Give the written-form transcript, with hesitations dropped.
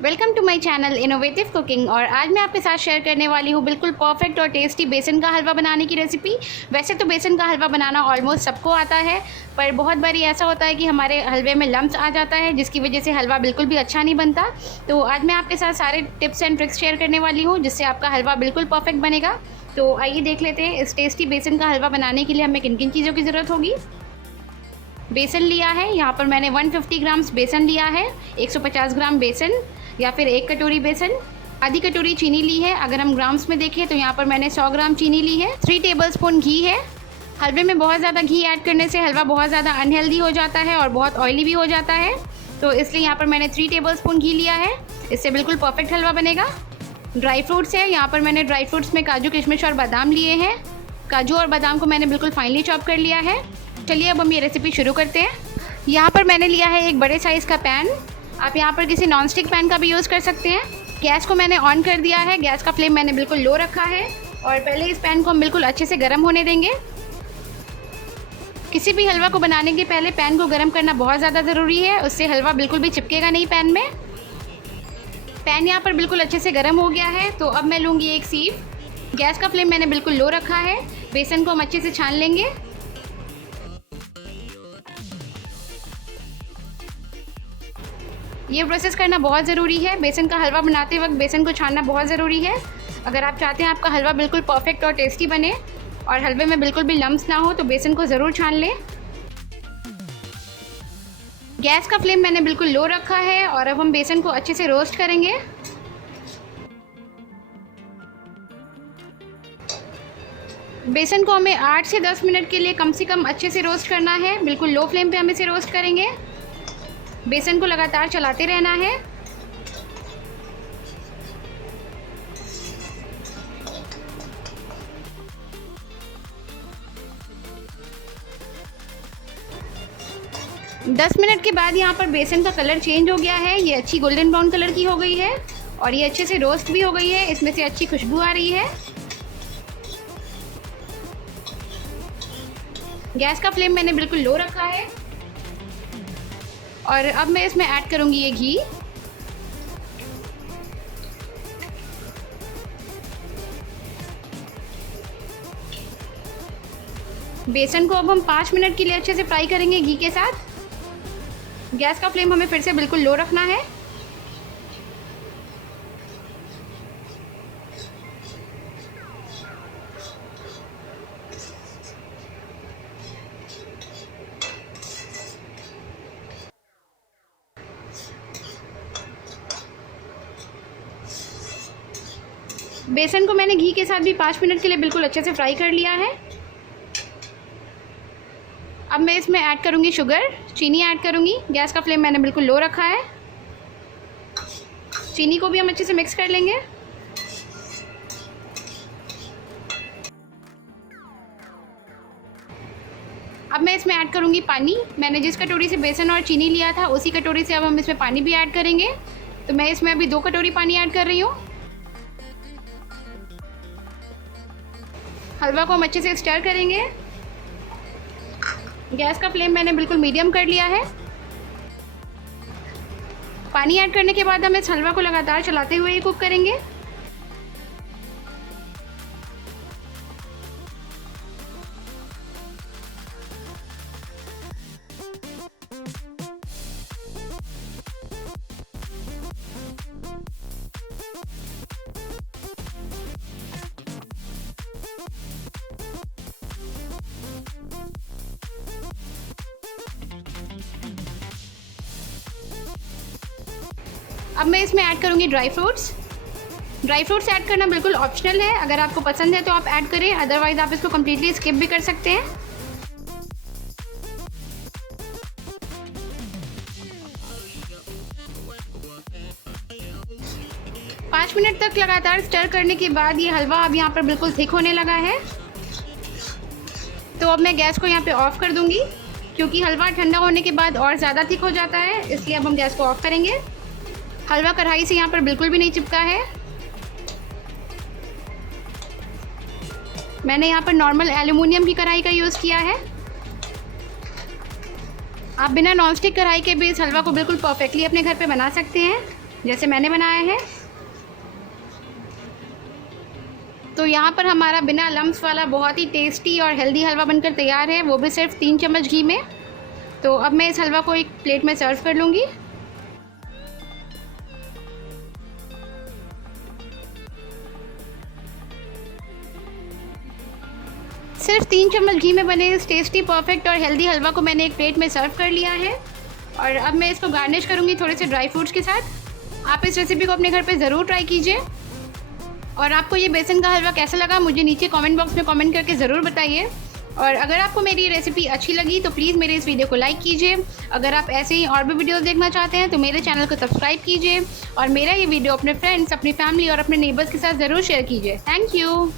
Welcome to my channel innovative cooking. और आज मैं आपके साथ शेयर करने वाली हूँ बिल्कुल परफेक्ट और टेस्टी बेसन का हलवा बनाने की रेसिपी। वैसे तो बेसन का हलवा बनाना ऑलमोस्ट सबको आता है, पर बहुत बारी ऐसा होता है कि हमारे हलवे में लम्स आ जाता है, जिसकी वजह से हलवा बिल्कुल भी अच्छा नहीं बनता। तो आज मैं आपके साथ सारे टिप्स एंड ट्रिक्स शेयर करने वाली हूँ, जिससे आपका हलवा बिल्कुल परफेक्ट बनेगा। तो आइए देख लेते हैं इस टेस्टी बेसन का हलवा बनाने के लिए हमें किन किन चीज़ों की ज़रूरत होगी। बेसन लिया है, यहाँ पर मैंने 150 ग्राम्स बेसन लिया है, 150 ग्राम बेसन या फिर 1 कटोरी बेसन, आधी कटोरी चीनी ली है। अगर हम ग्राम्स में देखें तो यहाँ पर मैंने 100 ग्राम चीनी ली है। 3 टेबलस्पून घी है। हलवे में बहुत ज़्यादा घी ऐड करने से हलवा बहुत ज़्यादा अनहेल्दी हो जाता है और बहुत ऑयली भी हो जाता है, तो इसलिए यहाँ पर मैंने 3 टेबलस्पून घी लिया है। इससे बिल्कुल परफेक्ट हलवा बनेगा। ड्राई फ्रूट्स है, यहाँ पर मैंने ड्राई फ्रूट्स में काजू किशमिश और बादाम लिए हैं। काजू और बादाम को मैंने बिल्कुल फाइनली चॉप कर लिया है। चलिए अब हम ये रेसिपी शुरू करते हैं। यहाँ पर मैंने लिया है एक बड़े साइज़ का पैन। आप यहाँ पर किसी नॉन स्टिक पैन का भी यूज़ कर सकते हैं। गैस को मैंने ऑन कर दिया है, गैस का फ्लेम मैंने बिल्कुल लो रखा है और पहले इस पैन को हम बिल्कुल अच्छे से गर्म होने देंगे। किसी भी हलवा को बनाने के पहले पैन को गर्म करना बहुत ज़्यादा ज़रूरी है, उससे हलवा बिल्कुल भी चिपकेगा नहीं पैन में। पैन यहाँ पर बिल्कुल अच्छे से गर्म हो गया है, तो अब मैं लूँगी एक सीप। गैस का फ्लेम मैंने बिल्कुल लो रखा है। बेसन को हम अच्छे से छान लेंगे। ये प्रोसेस करना बहुत ज़रूरी है। बेसन का हलवा बनाते वक्त बेसन को छानना बहुत ज़रूरी है। अगर आप चाहते हैं आपका हलवा बिल्कुल परफेक्ट और टेस्टी बने और हलवे में बिल्कुल भी लम्स ना हो, तो बेसन को ज़रूर छान लें। गैस का फ्लेम मैंने बिल्कुल लो रखा है और अब हम बेसन को अच्छे से रोस्ट करेंगे। बेसन को हमें 8 से 10 मिनट के लिए कम से कम अच्छे से रोस्ट करना है। बिल्कुल लो फ्लेम पे हम इसे रोस्ट करेंगे। बेसन को लगातार चलाते रहना है। दस मिनट के बाद यहाँ पर बेसन का कलर चेंज हो गया है। ये अच्छी गोल्डन ब्राउन कलर की हो गई है और ये अच्छे से रोस्ट भी हो गई है। इसमें से अच्छी खुशबू आ रही है। गैस का फ्लेम मैंने बिल्कुल लो रखा है और अब मैं इसमें ऐड करूंगी ये घी। बेसन को अब हम 5 मिनट के लिए अच्छे से फ्राई करेंगे घी के साथ। गैस का फ्लेम हमें फिर से बिल्कुल लो रखना है। बेसन को मैंने घी के साथ भी 5 मिनट के लिए बिल्कुल अच्छे से फ्राई कर लिया है। अब मैं इसमें ऐड करूंगी शुगर, चीनी ऐड करूंगी। गैस का फ्लेम मैंने बिल्कुल लो रखा है। चीनी को भी हम अच्छे से मिक्स कर लेंगे। अब मैं इसमें ऐड करूंगी पानी। मैंने जिस कटोरी से बेसन और चीनी लिया था उसी कटोरी से अब हम इसमें पानी भी ऐड करेंगे। तो मैं इसमें अभी 2 कटोरी पानी ऐड कर रही हूँ। हलवा को हम अच्छे से स्टर करेंगे। गैस का फ्लेम मैंने बिल्कुल मीडियम कर लिया है। पानी ऐड करने के बाद हम इस हलवा को लगातार चलाते हुए ही कुक करेंगे। अब मैं इसमें ऐड करूंगी dry fruits. Dry fruits add करना बिल्कुल ऑप्शनल है। अगर आपको पसंद है तो आप ऐड करें, अदरवाइज़ आप इसको कम्प्लीटली स्किप भी कर सकते हैं। पाँच मिनट तक लगातार स्टर करने के बाद ये हलवा अब यहाँ पर बिल्कुल थिक होने लगा है। तो अब मैं गैस को यहाँ पे ऑफ़ कर दूँगी, क्योंकि हलवा ठंडा होने के बाद और ज़्यादा थिक हो जाता है, इसलिए अब हम गैस को ऑफ़ करेंगे। हलवा कढ़ाई से यहाँ पर बिल्कुल भी नहीं चिपका है। मैंने यहाँ पर नॉर्मल एल्युमिनियम की कढ़ाई का यूज़ किया है। आप बिना नॉनस्टिक कढ़ाई के भी इस हलवा को बिल्कुल परफेक्टली अपने घर पे बना सकते हैं। जैसे मैंने बनाया है। तो यहाँ पर हमारा बिना लम्स वाला बहुत ही टेस्टी और हेल्दी हलवा बनकर तैयार है, वो भी सिर्फ 3 चम्मच घी में। तो अब मैं इस हलवा को एक प्लेट में सर्व कर लूँगी। सिर्फ 3 चम्मच घी में बने इस टेस्टी, परफेक्ट और हेल्दी हलवा को मैंने एक प्लेट में सर्व कर लिया है। और अब मैं इसको गार्निश करूँगी थोड़े से ड्राई फ्रूट्स के साथ। आप इस रेसिपी को अपने घर पे ज़रूर ट्राई कीजिए। और आपको ये बेसन का हलवा कैसा लगा मुझे नीचे कमेंट बॉक्स में कमेंट करके ज़रूर बताइए। और अगर आपको मेरी रेसिपी अच्छी लगी तो प्लीज़ मेरे इस वीडियो को लाइक कीजिए। अगर आप ऐसे ही और भी वीडियोस देखना चाहते हैं तो मेरे चैनल को सब्सक्राइब कीजिए और मेरा ये वीडियो अपने फ्रेंड्स, अपनी फैमिली और अपने नेबर्स के साथ ज़रूर शेयर कीजिए। Thank you.